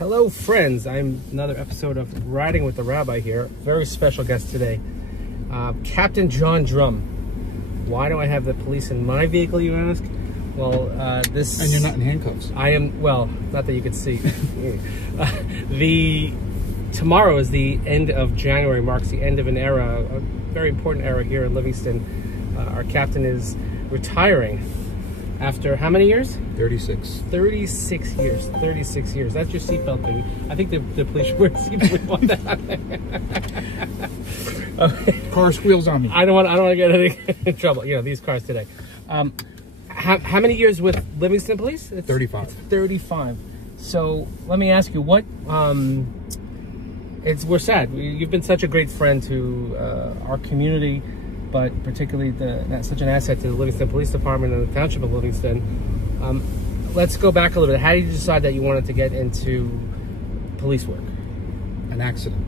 Hello, friends. I'm another episode of Riding with the Rabbi here. Very special guest today, Captain John Drumm. Why do I have the police in my vehicle, you ask? Well, this... And you're not in handcuffs. I am, well, not that you can see. Tomorrow is the end of January, marks the end of an era, a very important era here in Livingston. Our captain is retiring after how many years? 36. 36 years. 36 years. That's your seatbelt thing. I think the police should wear seatbelt on that. Car squeals on me. I don't want to get in trouble. You know, these cars today. How many years with Livingston Police? 35. It's 35. So let me ask you, what? We're sad. You've been such a great friend to our community, but particularly such an asset to the Livingston Police Department and the Township of Livingston. Let's go back a little bit. How did you decide that you wanted to get into police work? An accident.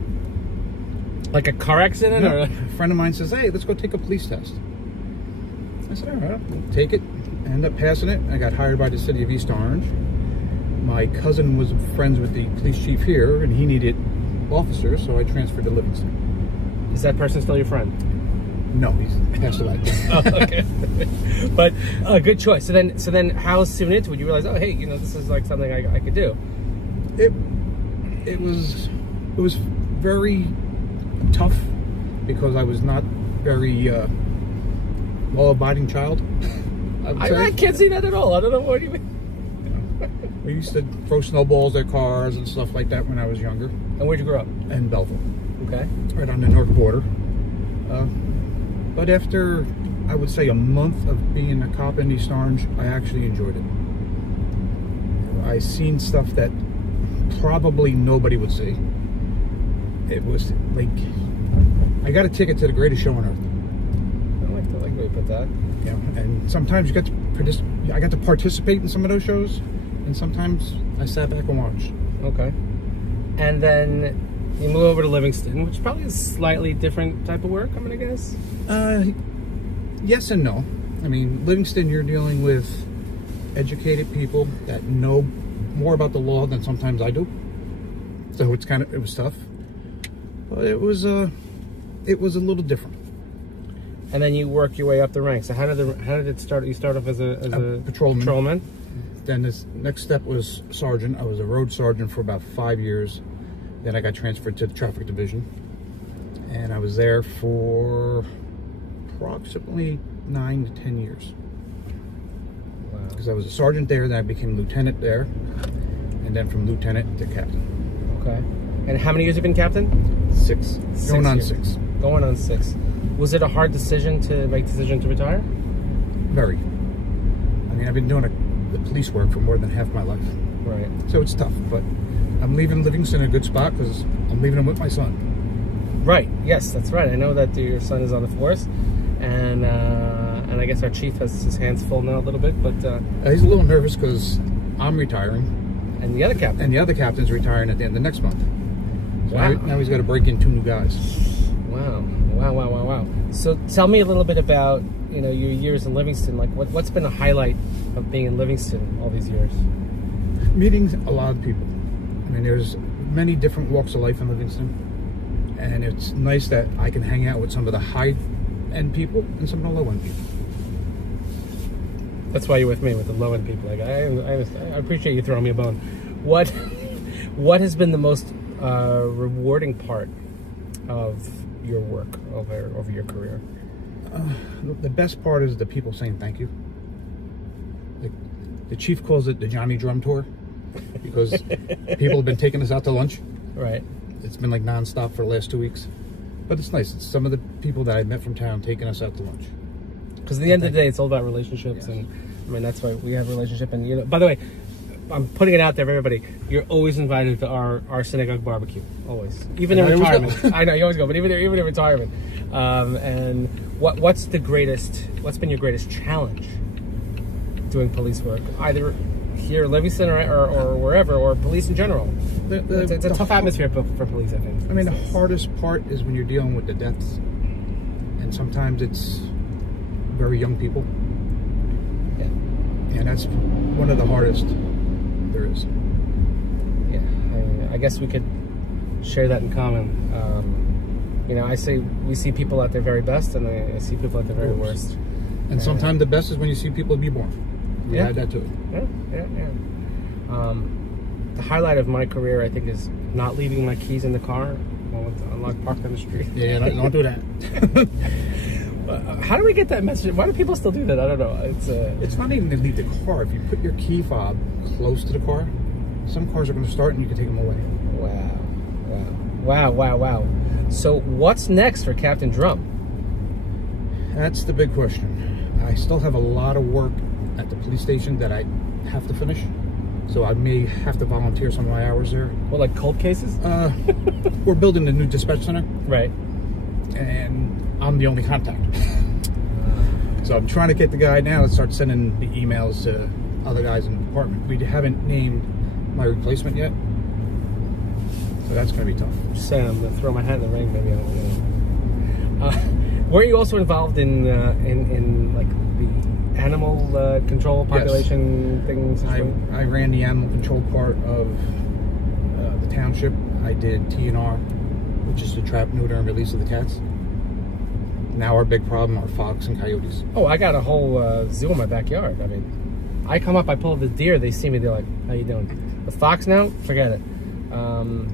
Like a car accident? No, or? a friend of mine says, hey, let's go take a police test. I said, all right, I'll take it. I ended up passing it. I got hired by the city of East Orange. My cousin was friends with the police chief here, and he needed officers, so I transferred to Livingston. Is that person still your friend? No, he's passed away. Oh, okay. But good choice. So then how soon into it you realize, oh, hey, you know, this is like something I could do? It was very tough because I was not very law-abiding child. I can't see that at all. I don't know what you mean. We used to throw snowballs at cars and stuff like that when I was younger. And where'd you grow up? In Belleville. Okay. Right on the north border. But after, I would say, a month of being a cop in East Orange, I actually enjoyed it. I seen stuff that probably nobody would see. It was like, I got a ticket to the greatest show on earth. I like the way you put that. Yeah, and sometimes you got to I got to participate in some of those shows, and sometimes I sat back and watched. Okay. And then you move over to Livingston, which probably is slightly different type of work, I'm gonna guess. Yes and no. I mean, Livingston, you're dealing with educated people that know more about the law than sometimes I do. So it was tough, but it was a little different. And then you work your way up the ranks. So how did it start? You start off as a patrolman. Then this next step was sergeant. I was a road sergeant for about 5 years. Then I got transferred to the traffic division, and I was there for approximately 9 to 10 years. Wow! Because I was a sergeant there, then I became lieutenant there, and then from lieutenant to captain. Okay. And how many years have you been captain? 6. Going on 6. Going on 6. Was it a hard decision to retire? Very. I mean, I've been doing the police work for more than half my life. Right. So it's tough, but I'm leaving Livingston in a good spot because I'm leaving him with my son. Right. Yes, that's right. I know that your son is on the force, and I guess our chief has his hands full now a little bit, but he's a little nervous because I'm retiring, and the other captain's retiring at the end of next month. So wow. Now he's got to break in 2 new guys. Wow. So tell me a little bit about your years in Livingston. Like what's been a highlight of being in Livingston all these years? Meeting a lot of people. I mean, there's many different walks of life in Livingston, and it's nice that I can hang out with some of the high-end people and some of the low-end people. That's why you're with me, with the low-end people. Like I appreciate you throwing me a bone. What has been the most rewarding part of your work over your career? The best part is the people saying thank you. The chief calls it the Johnny Drumm tour because people have been taking us out to lunch. Right. It's been like nonstop for the last 2 weeks, but it's nice. It's some of the people that I met from town taking us out to lunch. Because at the end of the day, it's all about relationships, yes. And I mean that's why we have a relationship. And by the way, I'm putting it out there for everybody. You're always invited to our synagogue barbecue. Always, even in retirement. I know you always go, but even in retirement. And what's been your greatest challenge doing police work, either here in Livingston or wherever, or police in general? It's a tough atmosphere for police, I think. I mean, the hardest part is when you're dealing with the deaths, and sometimes it's very young people. Yeah. And that's one of the hardest there is. Yeah, I guess we could share that in common. You know, I say we see people at their very best, and I see people at their very worst. And sometimes the best is when you see people be born. We had that too. Yeah. The highlight of my career, I think, is not leaving my keys in the car while it's unlocked, parked on the street. Yeah, don't do that. How do we get that message? Why do people still do that? I don't know. It's not even to leave the car. If you put your key fob close to the car, some cars are going to start and you can take them away. Wow. So what's next for Captain Drumm? That's the big question. I still have a lot of work at the police station that I have to finish. So I may have to volunteer some of my hours there. Well, like cold cases? We're building a new dispatch center. Right. And I'm the only contact. So I'm trying to get the guy now to start sending the emails to other guys in the department. We haven't named my replacement yet. So that's going to be tough. Just saying, I'm going to throw my hat in the ring, maybe. Were you also involved in like the animal control population things? I ran the animal control part of the township. I did TNR, which is the trap, neuter, and release of the cats. Now our big problem are fox and coyotes. Oh, I got a whole zoo in my backyard. I mean, I come up, I pull up the deer, they see me, they're like, "How you doing?" The fox now, forget it.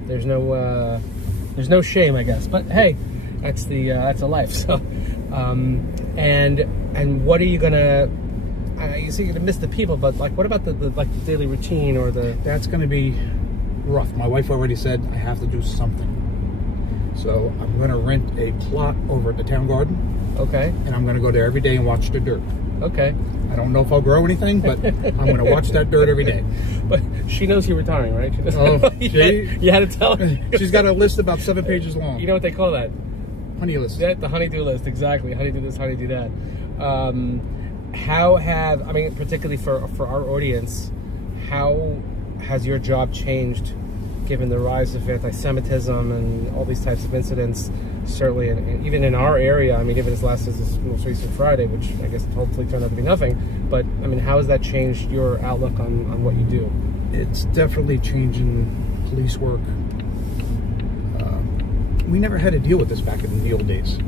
There's no shame, I guess. But hey, that's a life. So, and what are you gonna? You say you're gonna miss the people, but like, what about the daily routine or the? That's gonna be rough. My wife already said I have to do something. So I'm gonna rent a plot over at the town garden. Okay. And I'm gonna go there every day and watch the dirt. Okay. I don't know if I'll grow anything, but I'm going to watch that dirt every day. But she knows you're retiring, right? Oh, you had to tell her. She's got a list about 7 pages long. You know what they call that? Honey list. Yeah, the honey-do list, exactly. Honey-do this, honey-do that. I mean, particularly for our audience, how has your job changed given the rise of anti-Semitism and all these types of incidents? Certainly, and even in our area, I mean, even as last as this most recent Friday, which I guess hopefully turned out to be nothing, but I mean, how has that changed your outlook on what you do? It's definitely changing police work. We never had to deal with this back in the old days.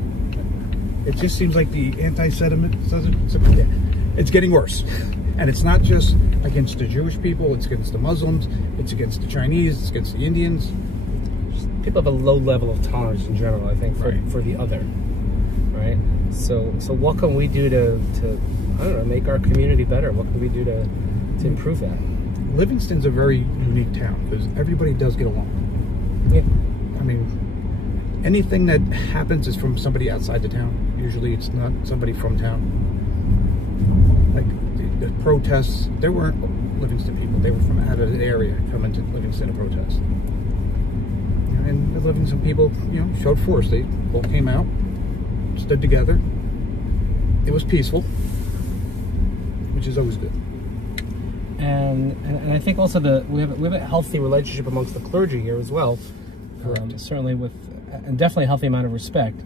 It just seems like the anti-Semitism, it's getting worse. And it's not just against the Jewish people, it's against the Muslims, it's against the Chinese, it's against the Indians. People have a low level of tolerance in general, I think, for the other, right? So what can we do to I don't know, make our community better? What can we do to improve that? Livingston's a very unique town because everybody does get along. Yeah. I mean, anything that happens is from somebody outside the town. Usually it's not somebody from town. Like the protests, they weren't Livingston people. They were from out of the area coming to Livingston to protest. And the Livingston people, showed force. They both came out, stood together. It was peaceful, which is always good. And I think also we have a healthy relationship amongst the clergy here as well. Certainly and definitely a healthy amount of respect.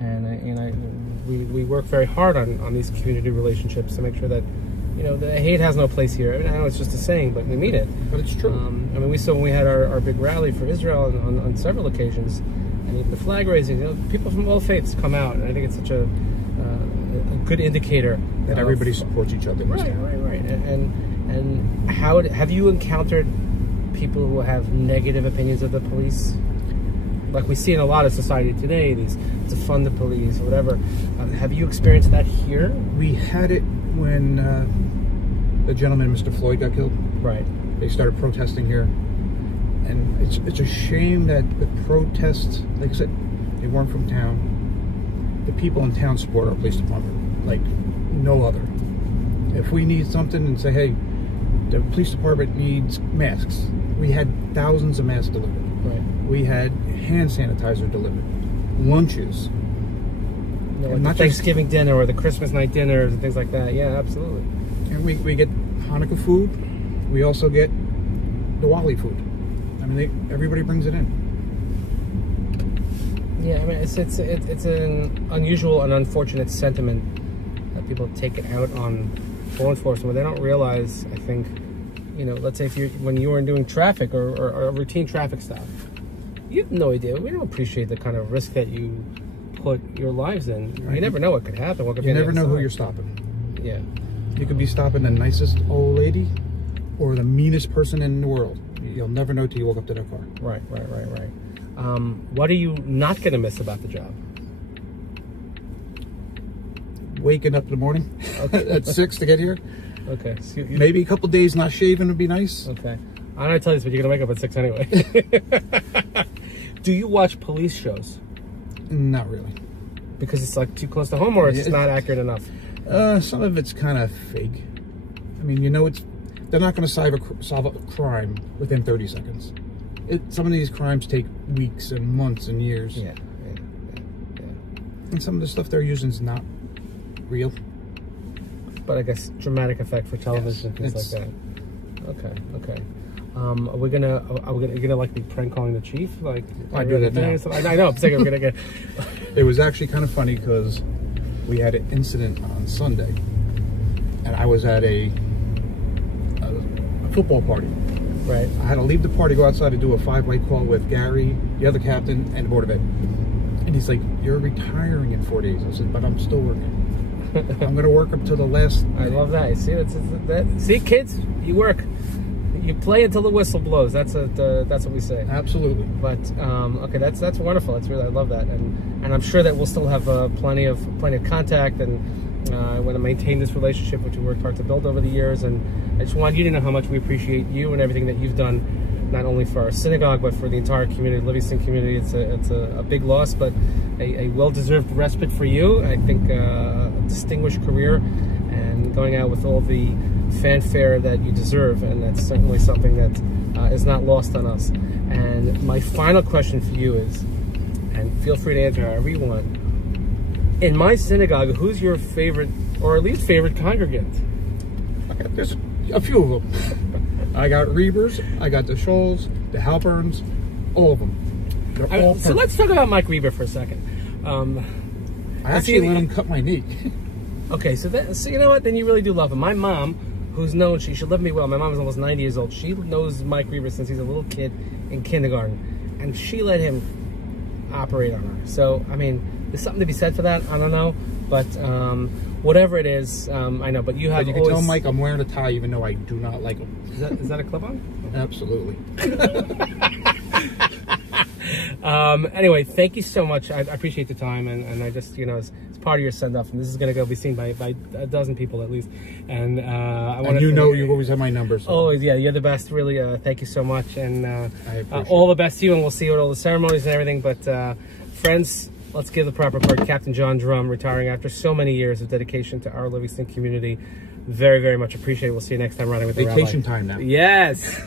And we work very hard on these community relationships to make sure that the hate has no place here. I know it's just a saying, but we mean it. But it's true. I mean, we saw when we had our big rally for Israel on several occasions, and even the flag raising. People from all faiths come out, and I think it's such a good indicator that everybody supports each other. Right. And how have you encountered people who have negative opinions of the police? Like we see in a lot of society today, to fund the police or whatever. Have you experienced that here? We had it when the gentleman, Mr. Floyd, got killed. Right. They started protesting here. And it's a shame that the protests, like I said, they weren't from town. The people in town support our police department like no other. If we need something and say, hey, the police department needs masks, we had thousands of masks delivered. Right. We had hand sanitizer delivered, lunches. Like not Thanksgiving dinner or the Christmas night dinners and things like that. Yeah, absolutely. And we get Hanukkah food. We also get Diwali food. I mean, everybody brings it in. Yeah, I mean, it's an unusual and unfortunate sentiment that people take it out on law enforcement. They don't realize, I think, you know, let's say when you were doing traffic or routine traffic stop, you have no idea. We don't appreciate the kind of risk that you put your lives in. Right. You never know what could happen. You never know who you're stopping. Yeah. You could be stopping the nicest old lady or the meanest person in the world. You'll never know till you walk up to their car. Right. What are you not going to miss about the job? Waking up in the morning at 6 to get here. Okay. So maybe a couple days not shaving would be nice. Okay. I'm going to tell you this, but you're going to wake up at 6 anyway. Do you watch police shows? Not really. Because it's like too close to home, or it's not accurate enough? Some of it's kind of fake. I mean, you know, they're not going to solve a crime within 30 seconds. Some of these crimes take weeks and months and years. Yeah. And some of the stuff they're using is not real. But I guess dramatic effect for television, things like that. Okay. Are we gonna like be prank calling the chief? Like I do that now. I know. I'm thinking we're gonna get. It was actually kind of funny because we had an incident on Sunday, and I was at a football party. Right. I had to leave the party, go outside to do a 5-way call with Gary, the other captain, and the Board of Ed. And he's like, "You're retiring in 4 days." I said, "But I'm still working. I'm going to work up to the last." I love that. See, see, kids, you work. You play until the whistle blows. That's what we say. Absolutely. But okay, that's wonderful. I love that, and I'm sure that we'll still have plenty of contact, and I want to maintain this relationship, which we worked hard to build over the years. And I just want you to know how much we appreciate you and everything that you've done, not only for our synagogue but for the entire community, Livingston community. It's a big loss, but a well-deserved respite for you. I think a distinguished career, and going out with all the fanfare that you deserve, and that's certainly something that is not lost on us. And my final question for you is, and feel free to answer however you want, in my synagogue, who's your favorite or least favorite congregant? There's a few of them. I got Reavers, I got the Scholes, the Halperns, all of them. So let's talk about Mike Reaver for a second. I actually let him cut my knee. Okay, so you know what? Then you really do love him. My mom, who's known, she loved me well. My mom is almost 90 years old. She knows Mike Reaver since he's a little kid in kindergarten, and she let him operate on her. So, I mean, there's something to be said for that. I don't know, but whatever it is, I know. But you have. But you can tell Mike I'm wearing a tie, even though I do not like him. Is that a clip-on? Absolutely. Anyway, thank you so much. I appreciate the time, and I just, you know, it's part of your send-off, and this is going to go be seen by a dozen people at least. And I want to. You always have my number. So. Oh yeah, you're the best. Really, thank you so much, and I all the best to you. And we'll see you at all the ceremonies and everything. But friends, let's give the proper part. Captain John Drumm, retiring after so many years of dedication to our Livingston community. Very, very much appreciated. We'll see you next time riding with the Rabbi. Vacation time now. Yes.